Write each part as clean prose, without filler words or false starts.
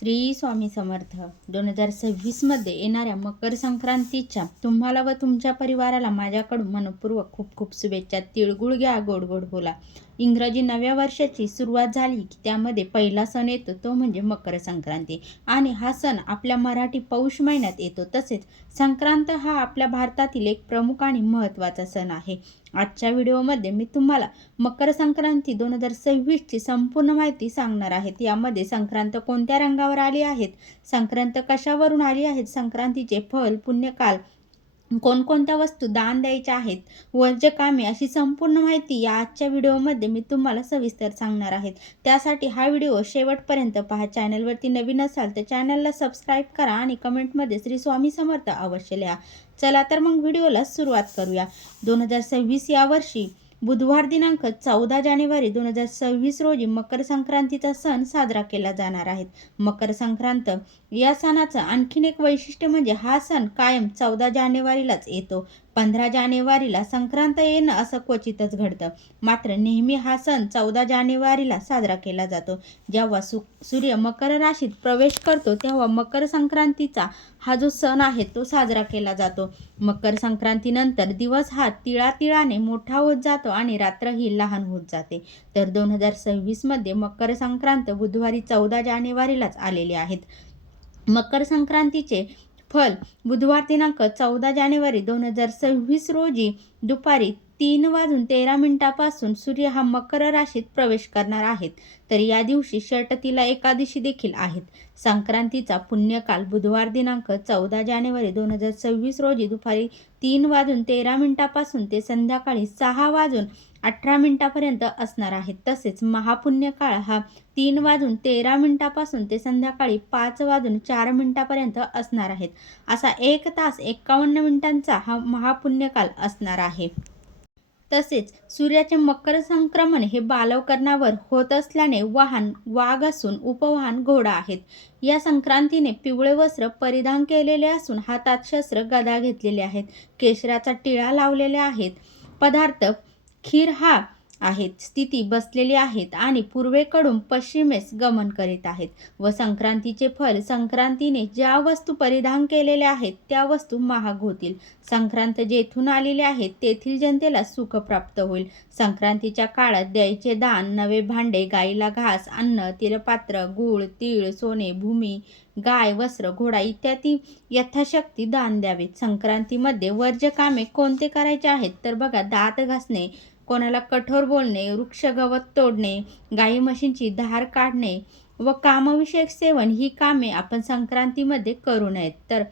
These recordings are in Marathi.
श्री स्वामी समर्थ. 2026मध्ये येणाऱ्या मकर संक्रांतीच्या तुम्हाला व तुमच्या परिवाराला माझ्याकडून मनपूर्वक खूप खूप शुभेच्छा. तिळगुळ घ्या, गोड गोड बोला. इंग्रजी नव्या वर्षाची सुरुवात झाली की त्यामध्ये पहिला सण येतो, तो म्हणजे मकर संक्रांती. आणि हा सण आपल्या मराठी पौष महिन्यात येतो. तसेच संक्रांत हा आपल्या भारतातील एक प्रमुख आणि महत्त्वाचा सण आहे. आजच्या व्हिडिओमध्ये मी तुम्हाला मकर संक्रांती 2026ची संपूर्ण माहिती सांगणार आहेत. यामध्ये संक्रांत कोणत्या रंगावर आली आहेत, संक्रांत कशावरून आली आहेत, संक्रांतीचे फल, पुण्यकाल, कोणकोणत्या वस्तू दान द्यायच्या आहेत, वर्ज्य कामे, अशी संपूर्ण माहिती या आजच्या व्हिडिओमध्ये मी तुम्हाला सविस्तर सांगणार आहेत. त्यासाठी हा व्हिडिओ शेवटपर्यंत पहा. चॅनलवरती नवीन असाल तर चॅनलला सबस्क्राईब करा आणि कमेंटमध्ये श्री स्वामी समर्थ अवश्य लिहा. चला तर मग व्हिडिओला सुरुवात करूया. 2026 या वर्षी बुधवार दिनांक 14 जानेवारी 2026 रोजी मकर संक्रांतीचा सण साजरा केला जाणार आहे. मकर संक्रांत या सणाचं आणखीन एक वैशिष्ट्य म्हणजे हा सण कायम 14 जानेवारीलाच येतो. 15 जानेवारीला संक्रांत येणं असं क्वचितच घडतं. मात्र नेहमी हा सण 14 जानेवारीला साजरा केला जातो. जेव्हा सूर्य मकर राशीत प्रवेश करतो तेव्हा मकर संक्रांतीचा हा जो सण आहे तो साजरा केला जातो. मकर संक्रांतीनंतर दिवस हा तिळातिळाने मोठा होत जातो आणि रात्र ही लहान होत जाते. तर 2026मध्ये मकर संक्रांत बुधवारी 14 जानेवारीलाच आलेले आहेत. मकर संक्रांतीचे फल बुधवार दिनांक 14 जानेवारी 2026 रोजी दुपारी 3:13 सूर्य हा मकर राशीत प्रवेश करणार आहेत. तर या दिवशी षटतिला एकादशी देखील आहेत. संक्रांतीचा पुण्यकाल बुधवार दिनांक 14 जानेवारी 2026 रोजी दुपारी 3:13 ते संध्याकाळी 6:18 असणार आहे. तसेच महापुण्यकाळ हा 3:13 ते संध्याकाळी 5:04 असणार आहेत. असा 1 तास 51 मिनिटांचा हा महापुण्यकाल असणार आहे. तसेच सूर्याचे मकर संक्रमण हे बालवकरणावर होत असल्याने वाहन वाघ असून उपवाहन घोडा आहेत. या संक्रांतीने पिवळे वस्त्र परिधान केलेले असून हातात शस्त्र गदा घेतलेले आहेत. केशराचा टिळा लावलेले आहेत. पदार्थ खीर हा आहेत. स्थिती बसलेली आहेत आणि पूर्वेकडून पश्चिमेस गमन करीत आहेत. व संक्रांतीचे फल, संक्रांतीने ज्या वस्तू परिधान केलेल्या आहेत त्या वस्तू महाग होतील. संक्रांत जेथून आलेले आहेत तेथील जनतेला सुख प्राप्त होईल. संक्रांतीच्या काळात द्यायचे दान: नवे भांडे, गाईला घास, अन्न, तिळपात्र, गूळ, तीळ, सोने, भूमी, गाय, वस्त्र, घोडा इत्यादी यथाशक्ती दान द्यावेत. संक्रांतीमध्ये वर्ज्य कामे कोणते करायचे आहेत तर बघा, दात घासणे, कोणाला कठोर बोलणे, वृक्ष गवत तोडणे, गाई म्हशींची धार काढणे व कामविषयक सेवन ही कामे आपण संक्रांतीमध्ये करू नयेत. तर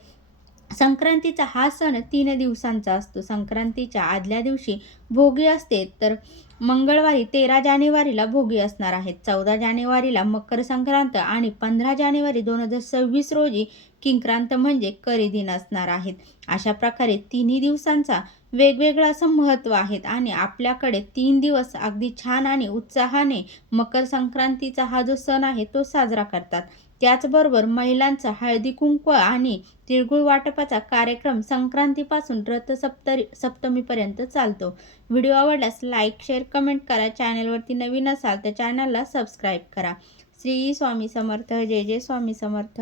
संक्रांतीचा हा सण 3 दिवसांचा असतो. संक्रांतीच्या आदल्या दिवशी भोगी असते. तर मंगळवारी 13 जानेवारीला भोगी असणार आहेत. 14 जानेवारीला मकर संक्रांत आणि 15 जानेवारी 2026 रोजी किंक्रांत म्हणजे करी दिन असणार आहेत. अशा प्रकारे 3 दिवसांचा वेगवेगळं असं महत्त्व आहेत आणि आपल्याकडे 3 दिवस अगदी छान आणि उत्साहाने मकर संक्रांतीचा हा जो सण आहे तो साजरा करतात. त्याचबरोबर महिलांचा हळदी कुंकू आणि तिळगुळ वाटपाचा कार्यक्रम संक्रांतीपासून रथसप्तमीपर्यंत चालतो. व्हिडिओ आवडल्यास लाईक, शेअर, कमेंट करा. चॅनलवरती नवीन असाल तर चॅनलला सबस्क्राईब करा. श्री स्वामी समर्थ. जय जय स्वामी समर्थ.